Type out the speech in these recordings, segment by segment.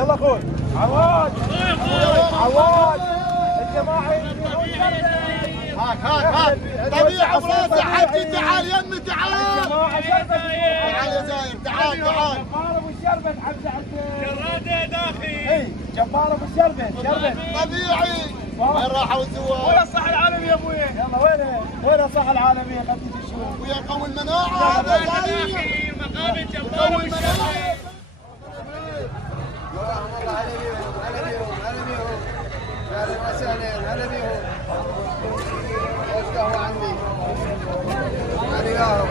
يلا اخوي عواد عواد الجماعه هاك طبيعي براسه حجي تعال يمي تعال تعال يا زاير تعال جبار ابو الشربت عبد جراده داخلي اي جبار ابو الشربت طبيعي وين راحوا الزوار؟ وين الصحة العالمي يا ابوي؟ يلا وين الصحة العالمية خلينا نشوف ويا قوي المناعة هذا زاير مقابل جبار ابو الشربت هلا وسهلا هلا بيهم وش قهوة عندي علياهم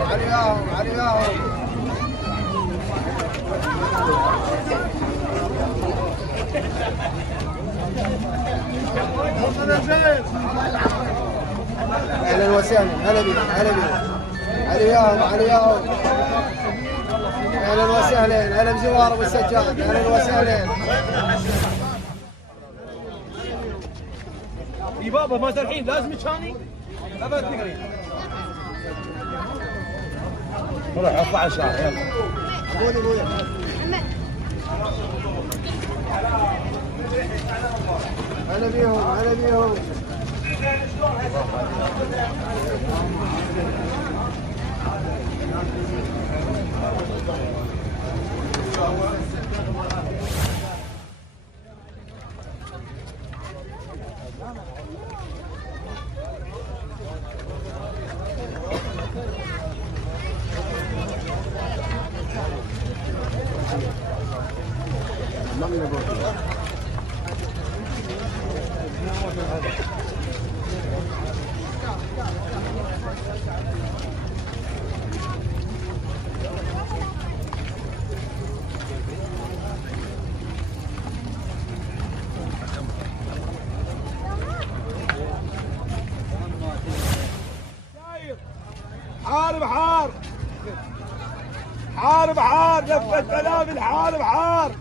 اهلا وسهلا هلا بيهم علياهم اهلا وسهلا هلا بزوار ابو السجاد اهلا وسهلا يا بابا ما الحين لازم تشاني ابد تقري روح اطلع الشارع يلا هلا بيهم حار لفة كلام حار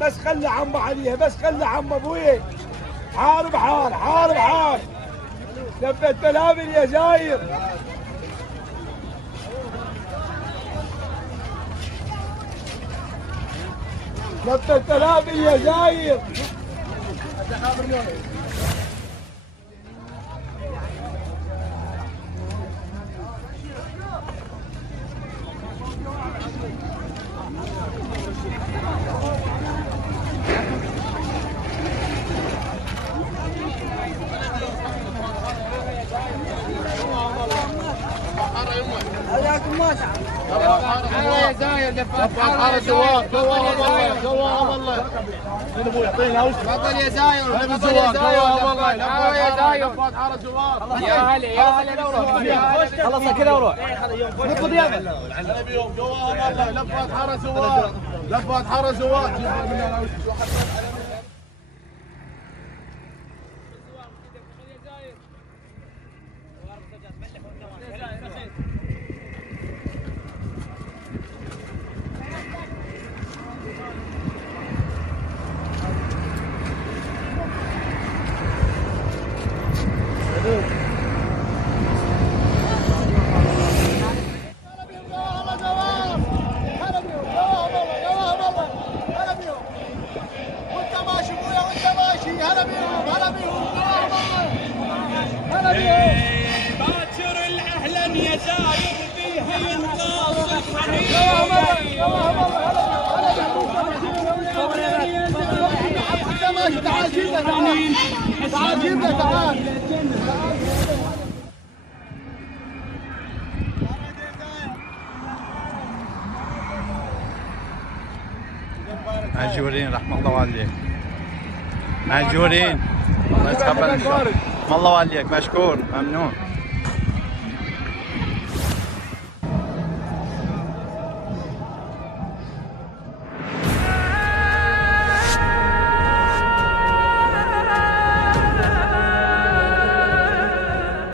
بس خلي عم عليها بس خلي عم ابوي حار لفة كلام يا جاير لفة كلام يا جاير يا زايد لفات حاره زوار جواها والله من ابوي يعطينا وش تفضل يا زايد تفضل يا زايد والله يا زايد لفات حاره زوار يا هلا خلص كذا وروح نقض يا هلا بيهم جواها والله لفات حاره زوار باكر الاهلا يا زايد فيها ينقاص الحنين تعال جيبنا تعال ماجورين رحم الله والديك ماجورين الله يتقبل ان شاء الله. الله والديك مشكور ممنون.